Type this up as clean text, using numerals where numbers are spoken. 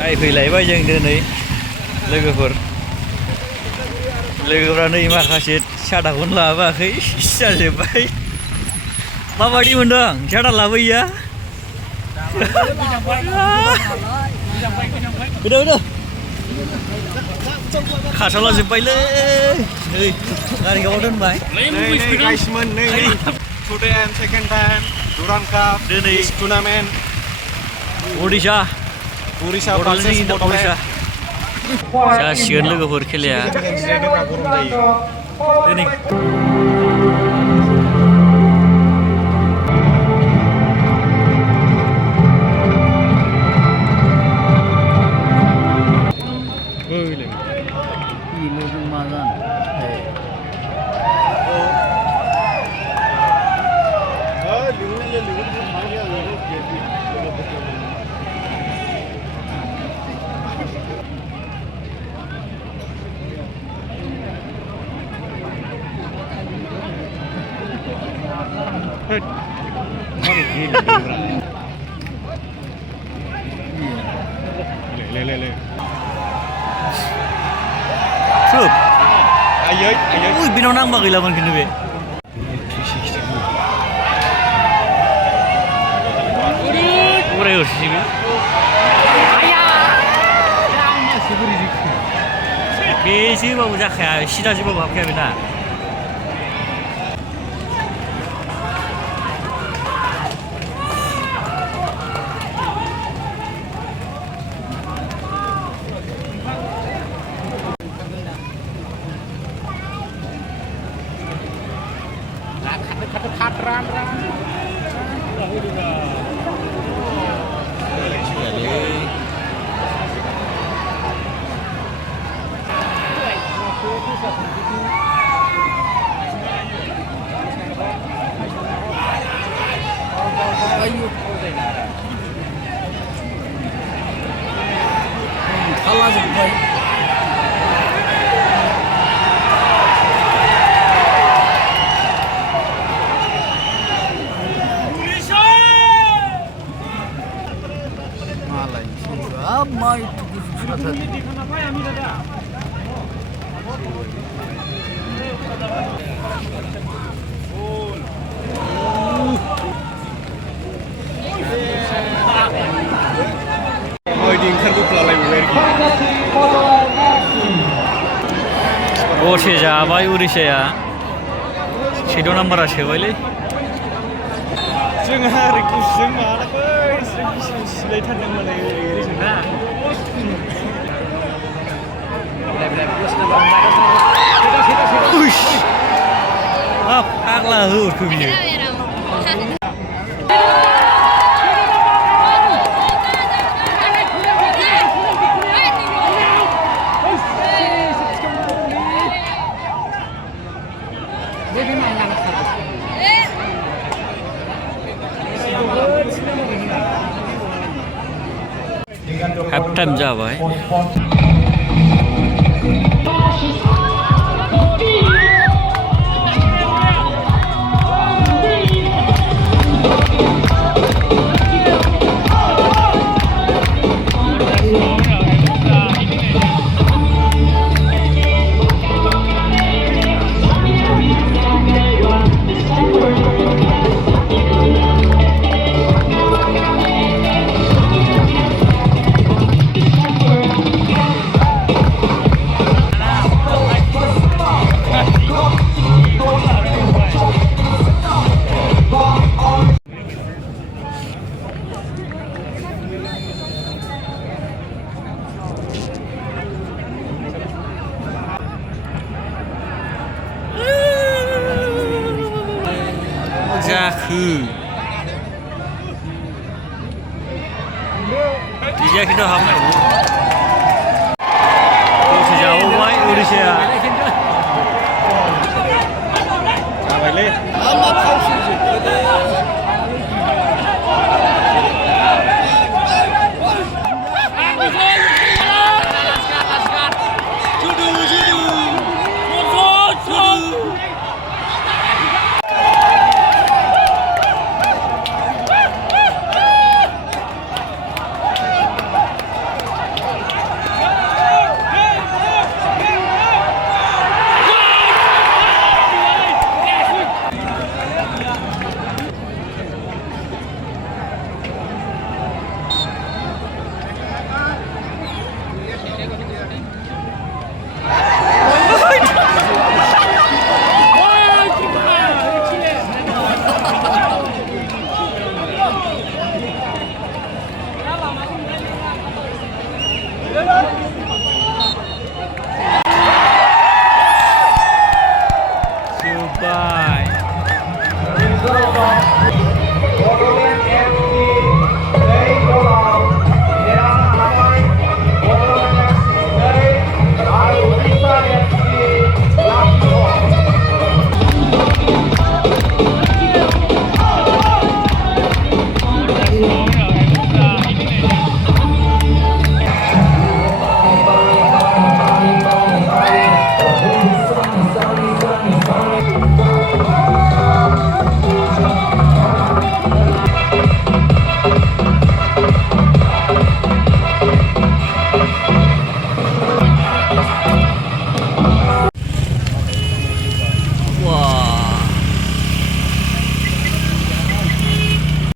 नायफैलायबाय जों दिनै लोगोफ्रा नै माखासे सादाखौनो लाबोआखै जाजोब्बाय माबायदि मोनदों सादा लाबोयैया udah kasalah sebaiknya dari kau dan baik guys today and second time Durand Cup this tournament odisha versus odisha saya sian logofor खेलाया ini Sup. Ayo. Binaw nang magilaman kini be. Ure sih. Besi bawa jakaya, sida sih bawa apa bina. Kalah sampai. Malah itu sudah. Gose jabai Odisha sedo number sebaile जोंहा request जों मालाखै सिलाय थारदोंमोन ओरैना फाग्ला होखो बियो half time जाबाय जाखो दिया खिन्थु हाबनांगौ दसे जाबावबाय ओरैसो